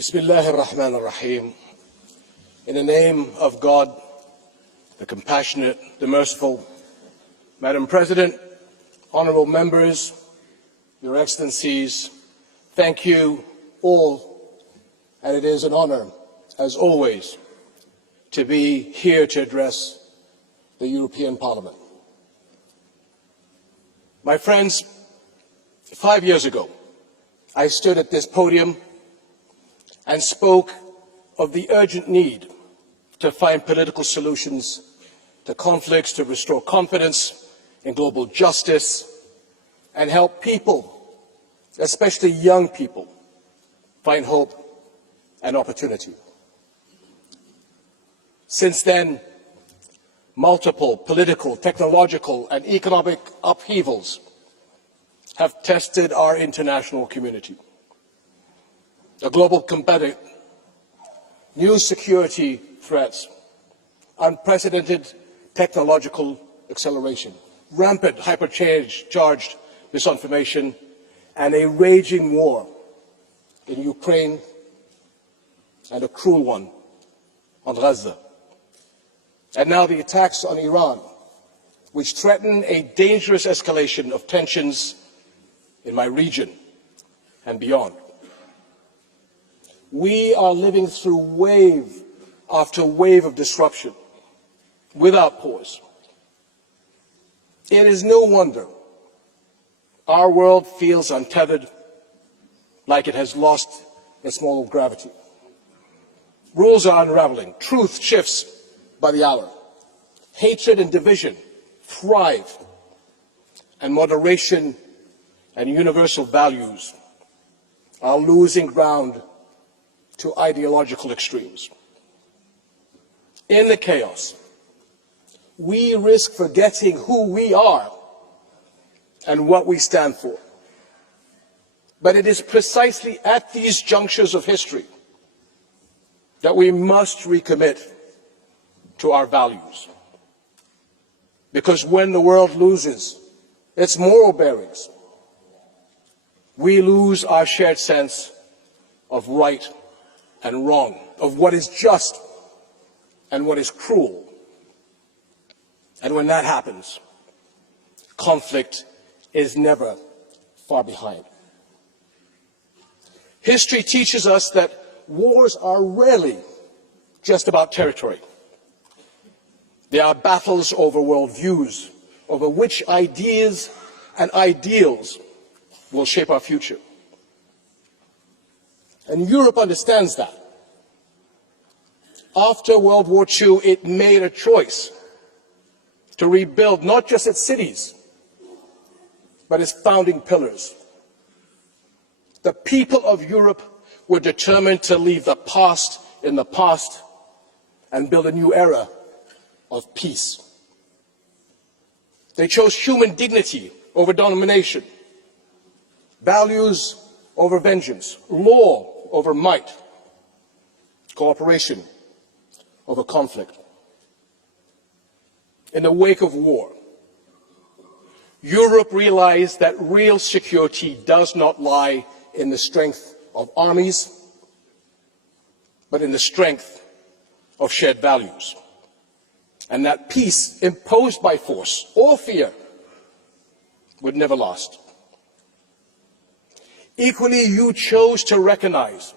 Bismillah ar-Rahman ar-Rahim. In the name of God, the compassionate, the merciful, Madam President, honorable members, Your Excellencies, thank you all, and it is an honor, as always, to be here to address the European Parliament. My friends, 5 years ago, I stood at this podium and spoke of the urgent need to find political solutions to conflicts, to restore confidence in global justice, and help people, especially young people, find hope and opportunity. Since then, multiple political, technological, and economic upheavals have tested our international community. The global competitive, new security threats, unprecedented technological acceleration, rampant hypercharged misinformation, and a raging war in Ukraine and a cruel one on Gaza. And now the attacks on Iran, which threaten a dangerous escalation of tensions in my region and beyond. We are living through wave after wave of disruption without pause. It is no wonder our world feels untethered, like it has lost its moral gravity. Rules are unraveling, truth shifts by the hour, hatred and division thrive, and moderation and universal values are losing ground to ideological extremes. In the chaos, we risk forgetting who we are and what we stand for. But it is precisely at these junctures of history that we must recommit to our values. Because when the world loses its moral bearings, we lose our shared sense of right and wrong, of what is just and what is cruel. And when that happens, conflict is never far behind. History teaches us that wars are rarely just about territory. They are battles over worldviews, over which ideas and ideals will shape our future. And Europe understands that. After World War II, it made a choice to rebuild not just its cities, but its founding pillars. The people of Europe were determined to leave the past in the past and build a new era of peace. They chose human dignity over domination, values over vengeance, law over might, cooperation over conflict. In the wake of war, Europe realized that real security does not lie in the strength of armies, but in the strength of shared values. And that peace imposed by force or fear would never last. Equally, you chose to recognize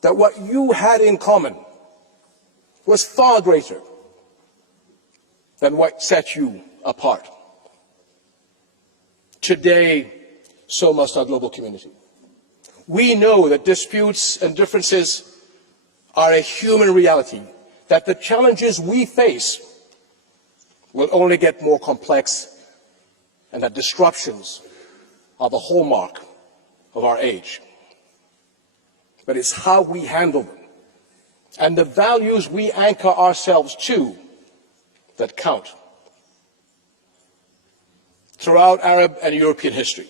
that what you had in common was far greater than what set you apart. Today, so must our global community. We know that disputes and differences are a human reality, that the challenges we face will only get more complex, and that disruptions are the hallmark of our age. But it's how we handle them and the values we anchor ourselves to that count. Throughout Arab and European history,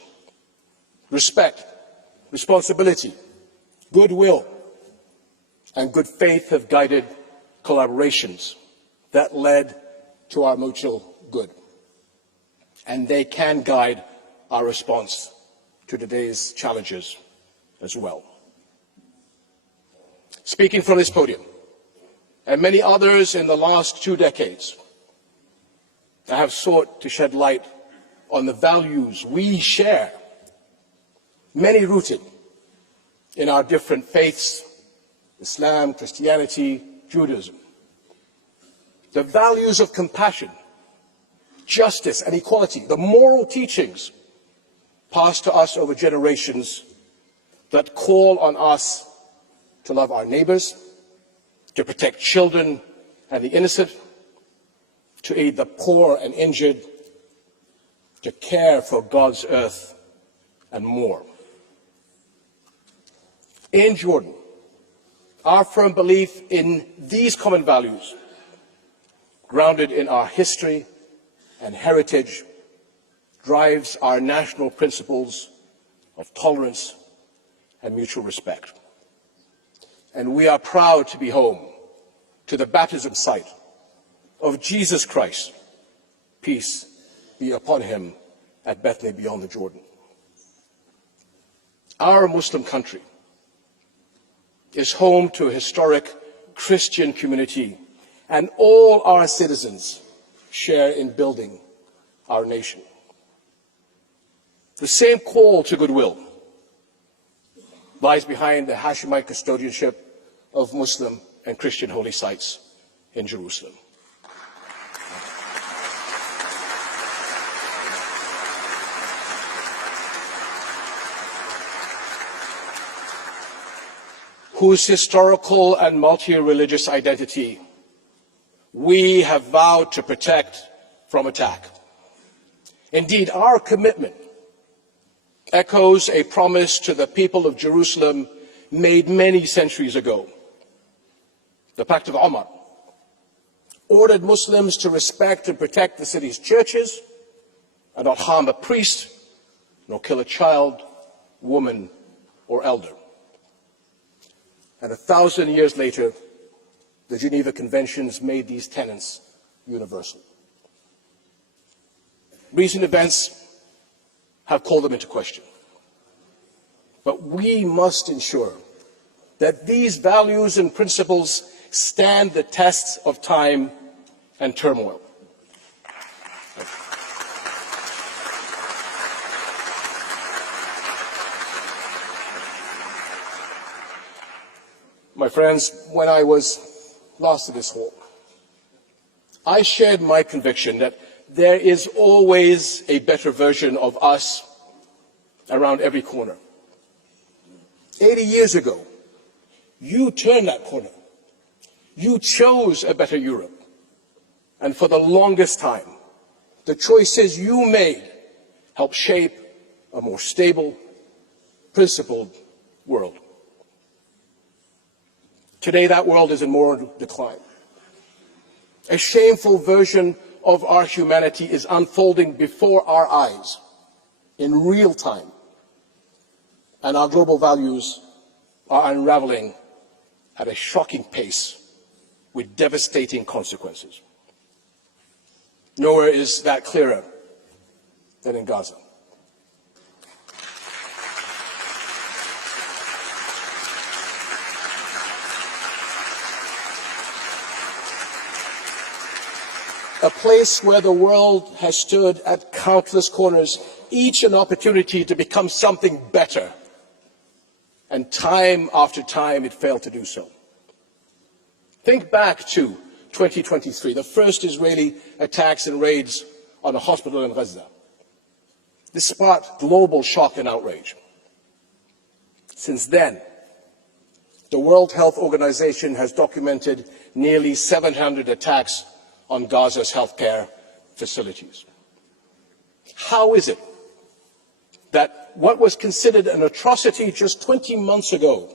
respect, responsibility, goodwill, and good faith have guided collaborations that led to our mutual good. And they can guide our response to today's challenges as well. Speaking from this podium, and many others in the last 2 decades, I have sought to shed light on the values we share, many rooted in our different faiths, Islam, Christianity, Judaism. The values of compassion, justice and equality, the moral teachings passed to us over generations that call on us to love our neighbors, to protect children and the innocent, to aid the poor and injured, to care for God's earth, and more. In Jordan, our firm belief in these common values, grounded in our history and heritage, drives our national principles of tolerance and mutual respect. And we are proud to be home to the baptism site of Jesus Christ, peace be upon him, at Bethany beyond the Jordan. Our Muslim country is home to a historic Christian community, and all our citizens share in building our nation. The same call to goodwill lies behind the Hashemite custodianship of Muslim and Christian holy sites in Jerusalem. Whose historical and multi-religious identity we have vowed to protect from attack. Indeed, our commitment echoes a promise to the people of Jerusalem made many centuries ago. The Pact of Omar ordered Muslims to respect and protect the city's churches and not harm a priest, nor kill a child, woman, or elder. And 1,000 years later, the Geneva Conventions made these tenets universal. Recent events have called them into question. But we must ensure that these values and principles stand the tests of time and turmoil. My friends, when I was last in this hall, I shared my conviction that there is always a better version of us around every corner. 80 years ago, you turned that corner. You chose a better Europe. And for the longest time, the choices you made helped shape a more stable, principled world. Today, that world is in moral decline. A shameful version of our humanity is unfolding before our eyes in real time, and our global values are unraveling at a shocking pace with devastating consequences. Nowhere is that clearer than in Gaza. A place where the world has stood at countless corners, each an opportunity to become something better. And time after time, it failed to do so. Think back to 2023, the first Israeli attacks and raids on a hospital in Gaza. This sparked global shock and outrage. Since then, the World Health Organization has documented nearly 700 attacks on Gaza's healthcare facilities. How is it that what was considered an atrocity just 20 months ago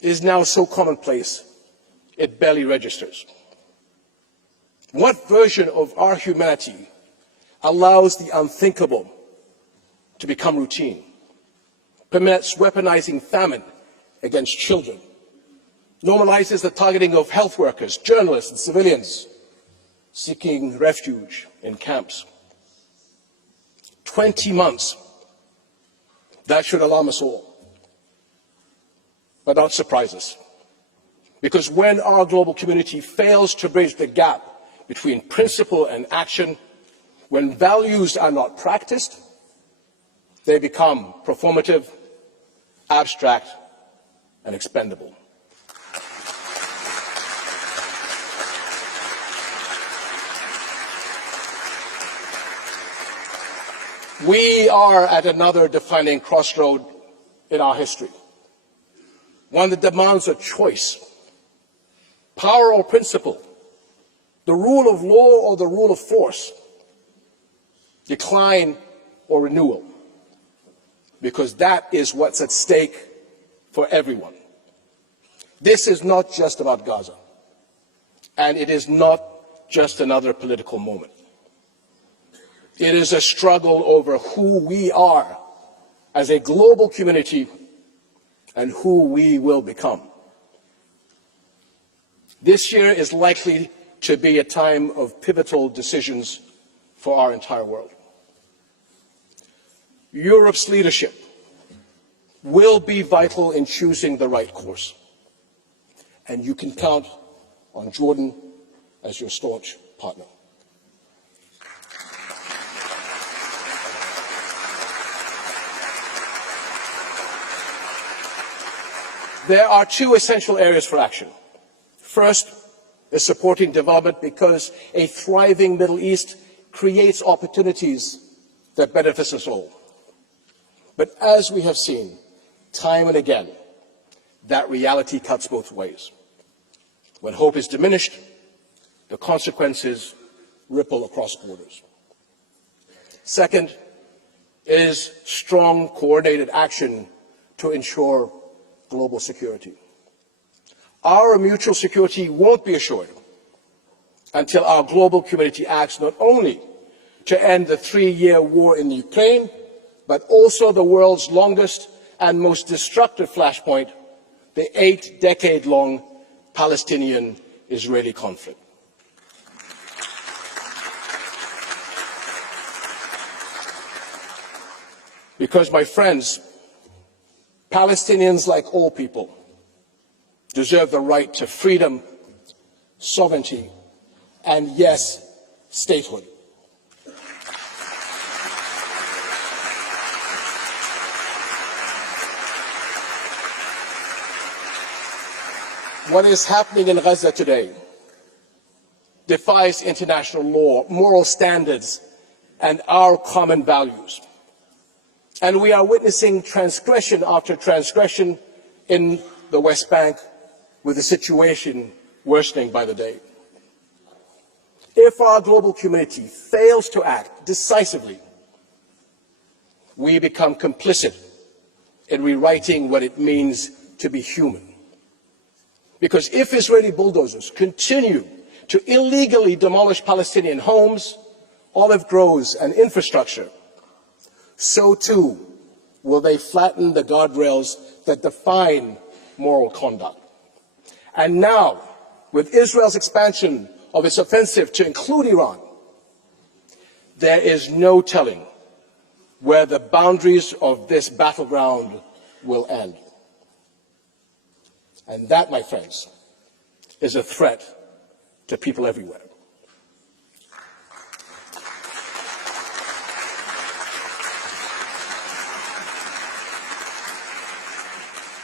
is now so commonplace it barely registers? What version of our humanity allows the unthinkable to become routine, permits weaponizing famine against children, normalizes the targeting of health workers, journalists and civilians seeking refuge in camps? 20 months. That should alarm us all. but not surprise us. Because when our global community fails to bridge the gap between principle and action, when values are not practiced, they become performative, abstract, and expendable. We are at another defining crossroad in our history, one that demands a choice: power or principle, the rule of law or the rule of force, decline or renewal, because that is what's at stake for everyone. This is not just about Gaza, and it is not just another political moment. It is a struggle over who we are as a global community and who we will become. This year is likely to be a time of pivotal decisions for our entire world. Europe's leadership will be vital in choosing the right course, and you can count on Jordan as your staunch partner. There are two essential areas for action. First is supporting development, because a thriving Middle East creates opportunities that benefit us all. But as we have seen time and again, that reality cuts both ways. When hope is diminished, the consequences ripple across borders. Second is strong, coordinated action to ensure global security. Our mutual security won't be assured until our global community acts not only to end the 3-year war in Ukraine, but also the world's longest and most destructive flashpoint, the 8-decade-long Palestinian-Israeli conflict. Because, my friends, Palestinians, like all people, deserve the right to freedom, sovereignty, and, yes, statehood. What is happening in Gaza today defies international law, moral standards, and our common values. And we are witnessing transgression after transgression in the West Bank, with the situation worsening by the day. If our global community fails to act decisively, we become complicit in rewriting what it means to be human. Because if Israeli bulldozers continue to illegally demolish Palestinian homes, olive groves, and infrastructure, so too will they flatten the guardrails that define moral conduct. And now, with Israel's expansion of its offensive to include Iran, there is no telling where the boundaries of this battleground will end. And that, my friends, is a threat to people everywhere.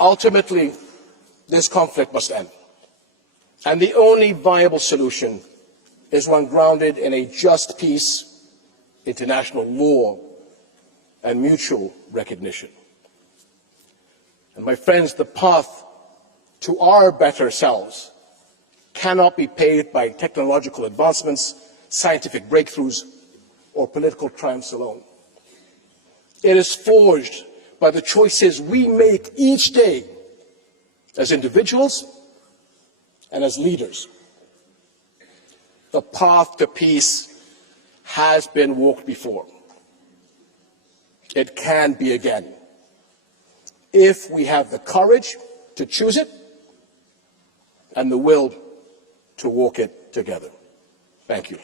Ultimately, this conflict must end. And the only viable solution is one grounded in a just peace, international law, and mutual recognition. And my friends, the path to our better selves cannot be paved by technological advancements, scientific breakthroughs, or political triumphs alone. It is forged by the choices we make each day as individuals and as leaders. The path to peace has been walked before. It can be again, if we have the courage to choose it and the will to walk it together. Thank you.